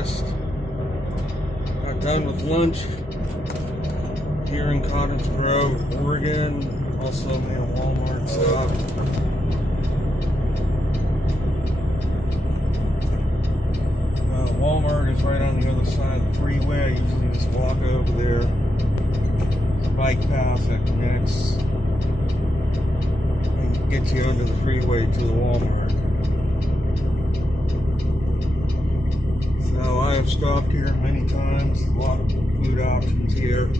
just got done with lunch here in Cottage Grove, Oregon. Also made a Walmart stop. Walmart is right on the other side of the freeway. I usually just walk over there. There's a bike path that connects and gets you under the freeway to the Walmart. So I have stopped here many times. A lot of food options here.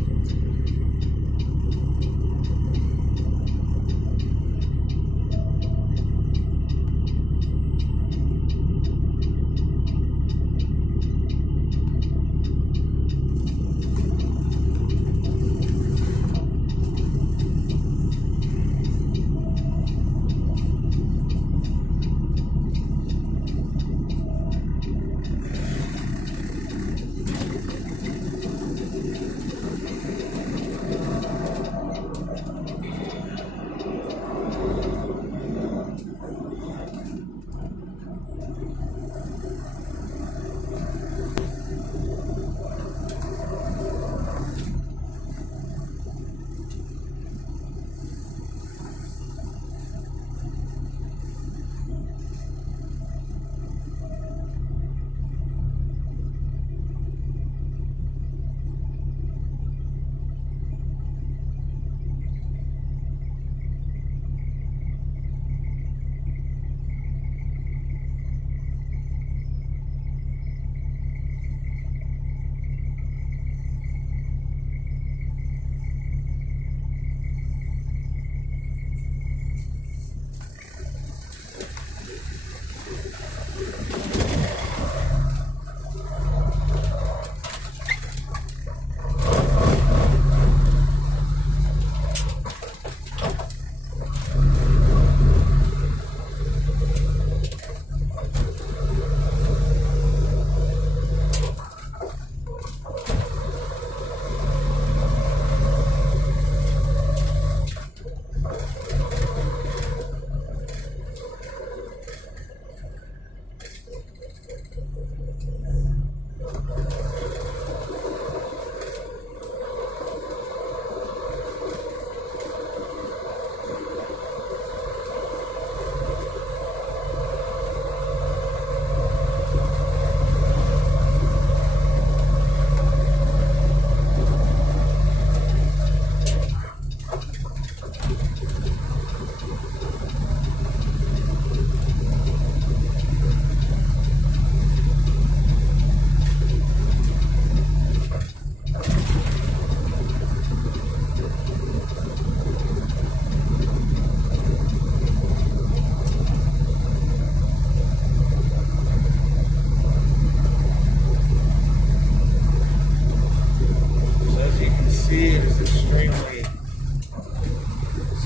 See, it is extremely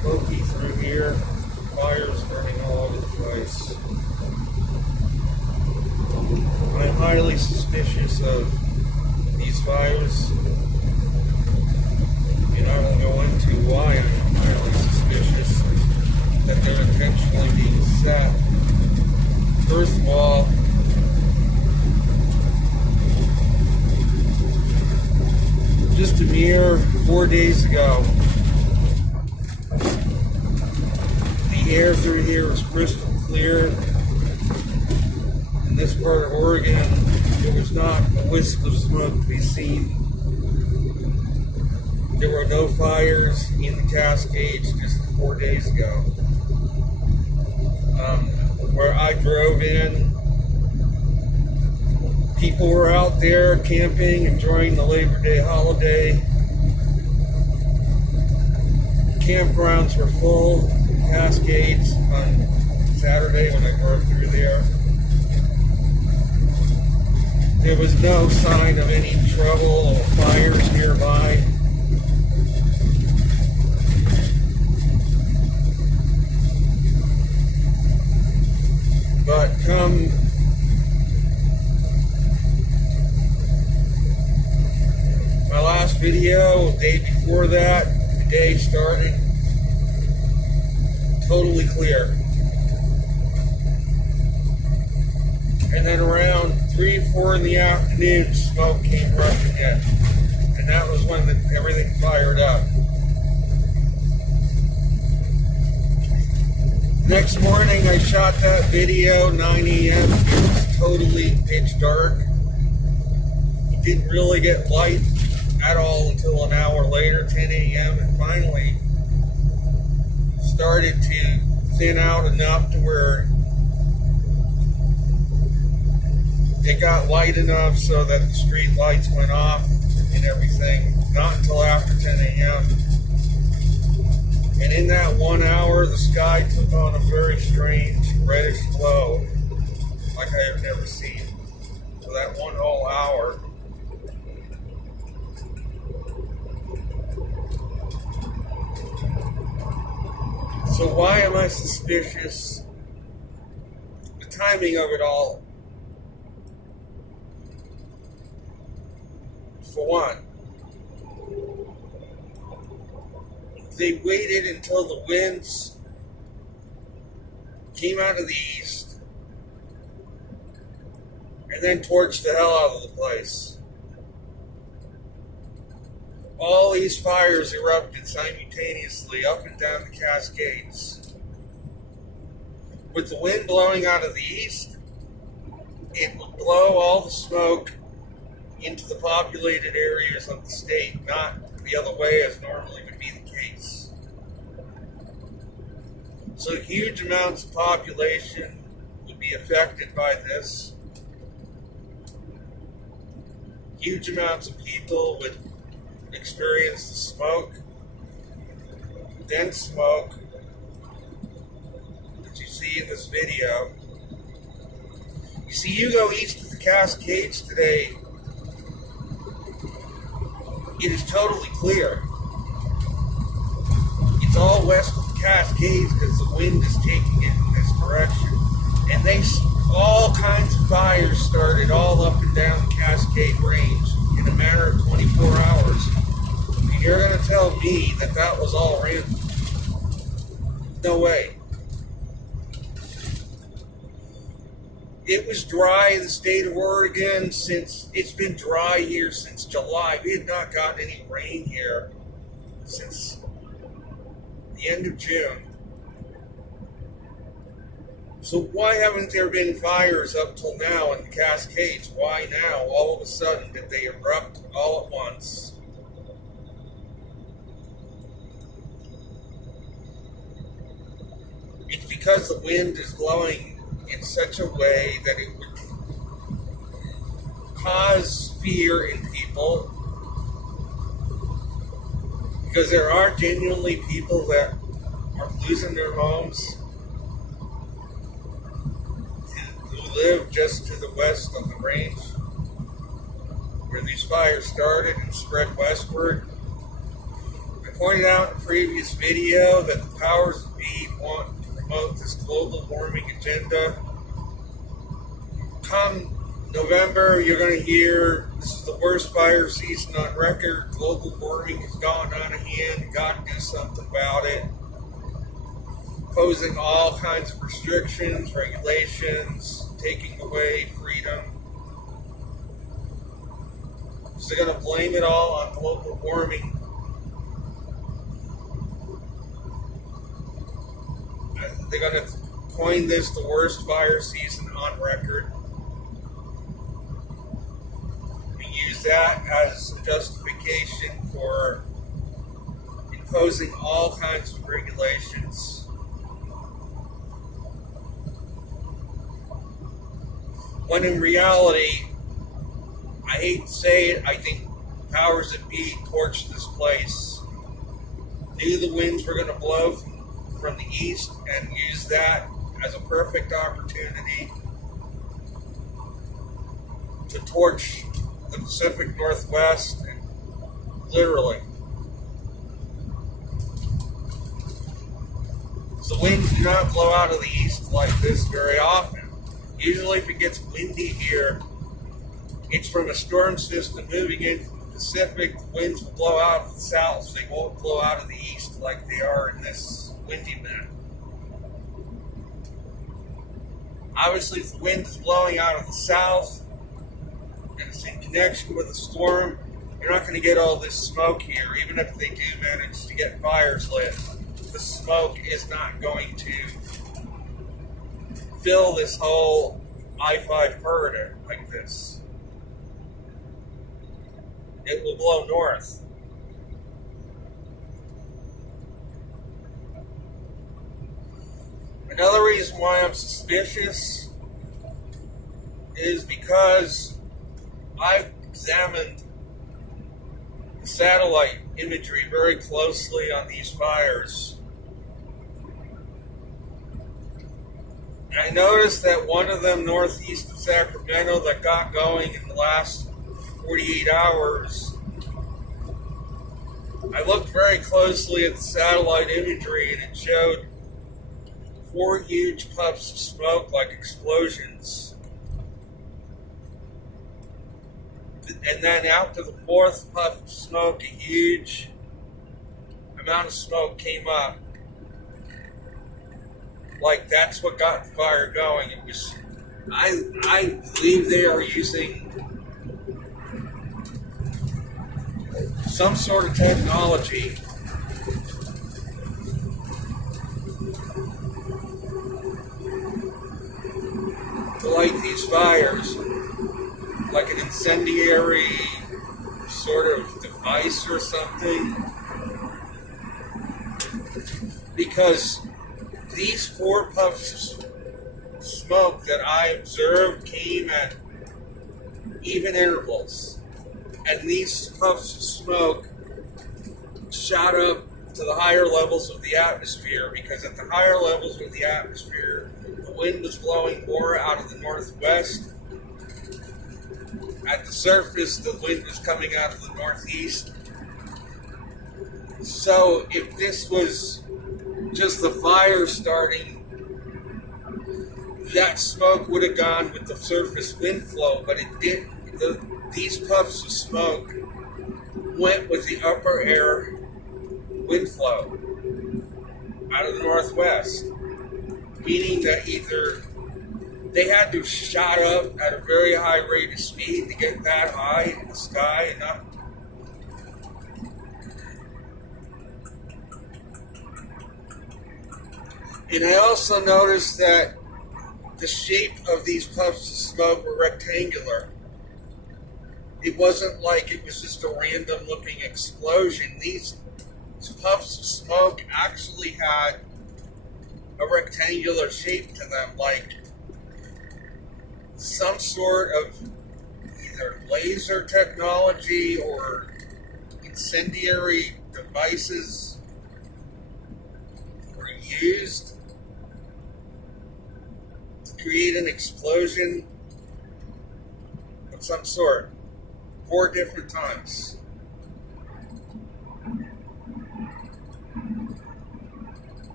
smoky through here. Fires burning all over the place. I'm highly suspicious of these fires, and I will go into why I'm highly suspicious that they're intentionally being set. First of all, just a mere 4 days ago, the air through here was crystal clear. In this part of Oregon, there was not a wisp of smoke to be seen. There were no fires in the Cascades just 4 days ago. Where I drove in, people were out there camping, enjoying the Labor Day holiday. Campgrounds were full, Cascades on Saturday when I drove through there. There was no sign of any trouble or fires nearby. But come my last video, the day before that, the day started totally clear. And then around 3 or 4 in the afternoon, smoke came rushing in. And that was when everything fired up. Next morning, I shot that video, 9 a.m. It was totally pitch dark. It didn't really get light at all until an hour later, 10 a.m. And finally started to thin out enough to where it got light enough so that the street lights went off and everything. Not until after 10 a.m. And in that 1 hour, the sky took on a very strange reddish glow like I have never seen. For that one whole hour. So why am I suspicious? The timing of it all. For one, they waited until the winds came out of the east and then torched the hell out of the place. All these fires erupted simultaneously up and down the Cascades. With the wind blowing out of the east, it would blow all the smoke into the populated areas of the state, not the other way as normally would be the case. So huge amounts of population would be affected by this. Huge amounts of people would experience the smoke, dense smoke that you see in this video. You see, you go east of the Cascades today, it is totally clear. It's all west of the Cascades because the wind is taking it in this direction. And all kinds of fires started all up and down the Cascade Range in a matter of 24 hours. And you're going to tell me that that was all random? No way. It was dry in the state of Oregon it's been dry here since July. We had not gotten any rain here since the end of June. So why haven't there been fires up till now in the Cascades? Why now, all of a sudden, did they erupt all at once? It's because the wind is blowing in such a way that it would cause fear in people, because there are genuinely people that are losing their homes who live just to the west of the range where these fires started and spread westward. I pointed out in a previous video that the powers that be want to promote this global warming agenda. Come November, you're going to hear this is the worst fire season on record. Global warming has gone out of hand. You got to do something about it. Posing all kinds of restrictions, regulations, taking away freedom. So they're going to blame it all on global warming. They're going to coin this the worst fire season on record. Use that as a justification for imposing all kinds of regulations. When in reality, I hate to say it, I think powers that be torched this place, knew the winds were going to blow from the east, and used that as a perfect opportunity to torch the Pacific Northwest, literally. So winds do not blow out of the east like this very often. Usually if it gets windy here, it's from a storm system moving in from the Pacific. The winds will blow out of the south, so they won't blow out of the east like they are in this windy event. Obviously, if the wind is blowing out of the south, and it's in connection with a storm, you're not going to get all this smoke here. Even if they do manage to get fires lit, the smoke is not going to fill this whole I-5 corridor like this. It will blow north. Another reason why I'm suspicious is because I've examined the satellite imagery very closely on these fires. And I noticed that one of them northeast of Sacramento that got going in the last 48 hours, I looked very closely at the satellite imagery and it showed 4 huge puffs of smoke like explosions. And then after the 4th puff of smoke, a huge amount of smoke came up. Like that's what got the fire going. It was, I believe they are using some sort of technology to light these fires, like an incendiary sort of device or something. Because these 4 puffs of smoke that I observed came at even intervals. And these puffs of smoke shot up to the higher levels of the atmosphere, because at the higher levels of the atmosphere, the wind was blowing more out of the northwest. At the surface, the wind was coming out of the northeast. So if this was just the fire starting, that smoke would have gone with the surface wind flow, but it didn't. These puffs of smoke went with the upper air wind flow out of the northwest, meaning that either they had to have shot up at a very high rate of speed to get that high in the sky enough. And I also noticed that the shape of these puffs of smoke were rectangular. It wasn't like it was just a random looking explosion. These puffs of smoke actually had a rectangular shape to them, like some sort of either laser technology or incendiary devices were used to create an explosion of some sort 4 different times.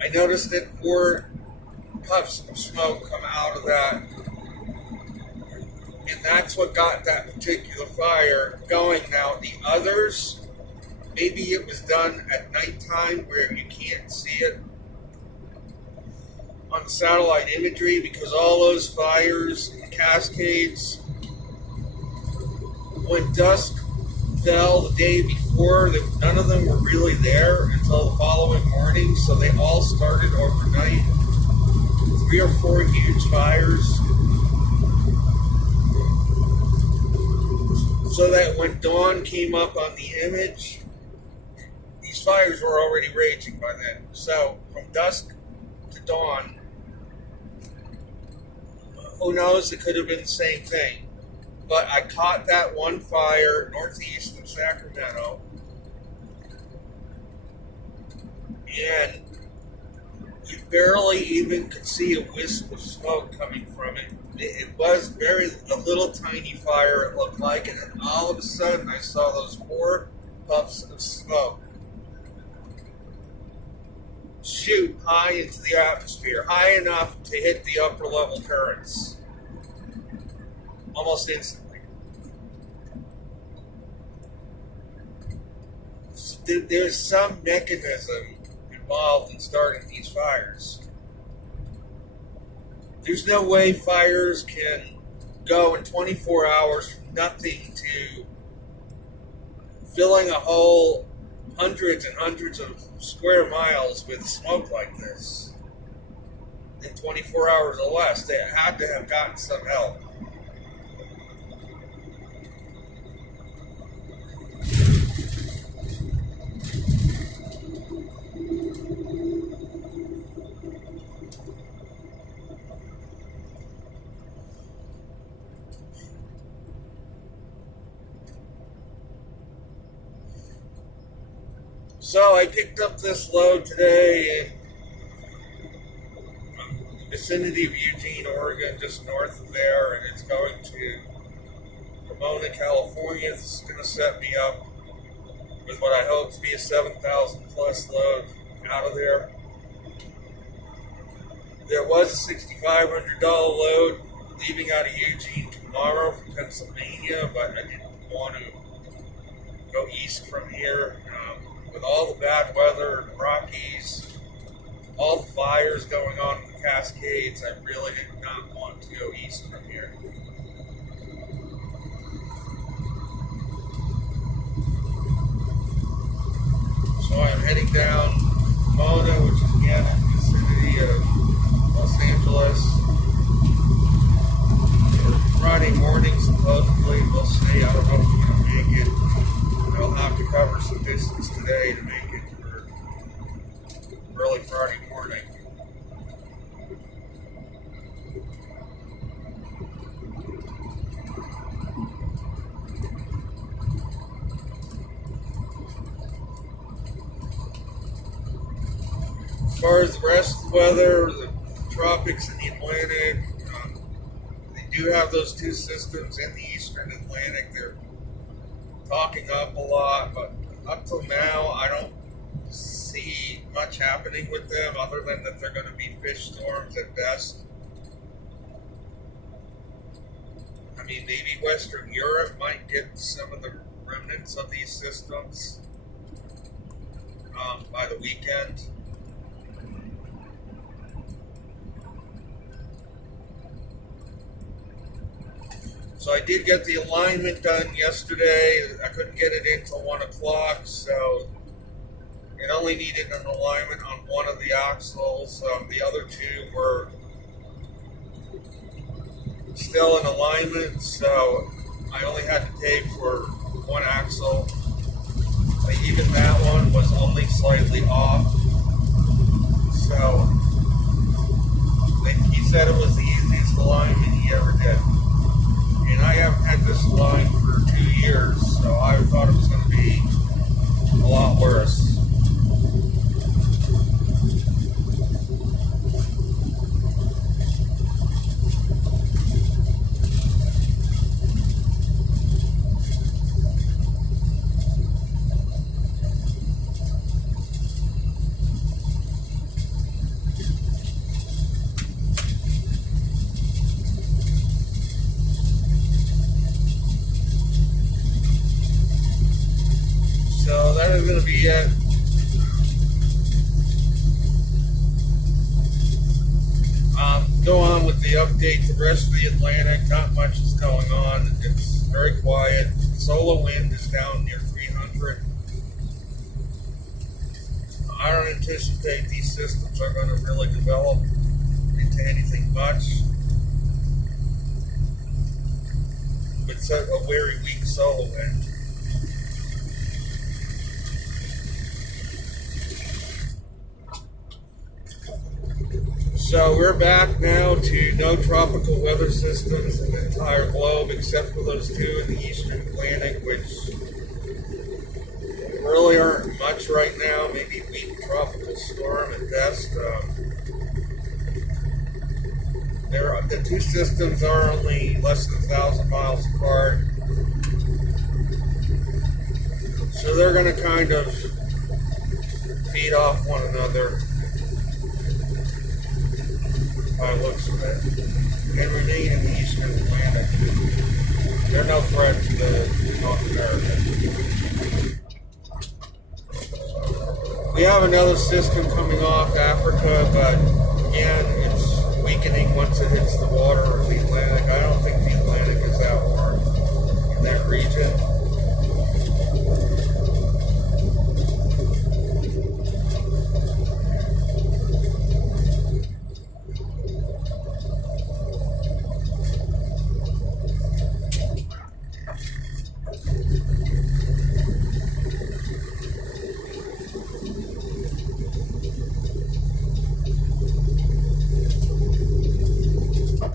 I noticed that 4 puffs of smoke come out of that, and that's what got that particular fire going. Now, the others, maybe it was done at nighttime where you can't see it on the satellite imagery, because all those fires and cascades, when dusk fell the day before, none of them were really there until the following morning, so they all started overnight. 3 or 4 huge fires. So that when dawn came up on the image, these fires were already raging by then. So from dusk to dawn, who knows, it could have been the same thing. But I caught that one fire northeast of Sacramento, and you barely even could see a wisp of smoke coming from it. It was a little tiny fire, it looked like, and then all of a sudden I saw those 4 puffs of smoke shoot high into the atmosphere, high enough to hit the upper level currents almost instantly. So there's some mechanism involved in starting these fires. There's no way fires can go in 24 hours from nothing to filling a whole hundreds and hundreds of square miles with smoke like this in 24 hours or less. They had to have gotten some help. So I picked up this load today in the vicinity of Eugene, Oregon, just north of there, and it's going to Pomona, California. This is going to set me up with what I hope to be a 7,000 plus load out of there. There was a $6,500 load leaving out of Eugene tomorrow from Pennsylvania, but I didn't want to go east from here. With all the bad weather in the Rockies, all the fires going on in the Cascades, I really did not want to go east from here. So I'm heading down Pomona, which is again in the vicinity of Los Angeles. Friday morning, supposedly, we'll see. I don't know if we're going to make it. We'll have to cover some distance today to make it for early Friday morning. As far as the rest of the weather, the tropics and the Atlantic, they do have those two systems in the eastern Atlantic. They're talking up a lot, but up till now, I don't see much happening with them other than that they're going to be fish storms at best. I mean, maybe Western Europe might get some of the remnants of these systems by the weekend. So I did get the alignment done yesterday. I couldn't get it in till 1 o'clock, so it only needed an alignment on one of the axles. The other two were still in alignment, so I only had to pay for one axle. Even that one was only slightly off. So he said it was the easiest alignment he ever did. And I haven't had this line for 2 years, so I thought it was going to be a lot worse. So that is going to be it. Go on with the update. The rest of the Atlantic, not much is going on. It's very quiet. Solar wind is down near 300. I don't anticipate these systems are going to really develop into anything much. It's a very weak solar wind. So we're back now to no tropical weather systems in the entire globe except for those two in the eastern Atlantic, which really aren't much right now. Maybe a weak tropical storm at best. The two systems are only less than 1,000 miles apart. So they're going to kind of feed off one another. By the looks of it, and remain in the eastern Atlantic. They're no threat to the North America. We have another system coming off Africa, but again, it's weak weakening once it hits the water or the Atlantic. I don't think the Atlantic is that warm in that region.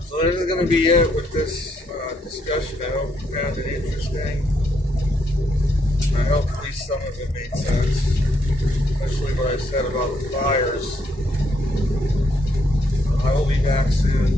So this is going to be it with this discussion. I hope you found it interesting. I hope at least some of it made sense, especially what I said about the fires. I will be back soon.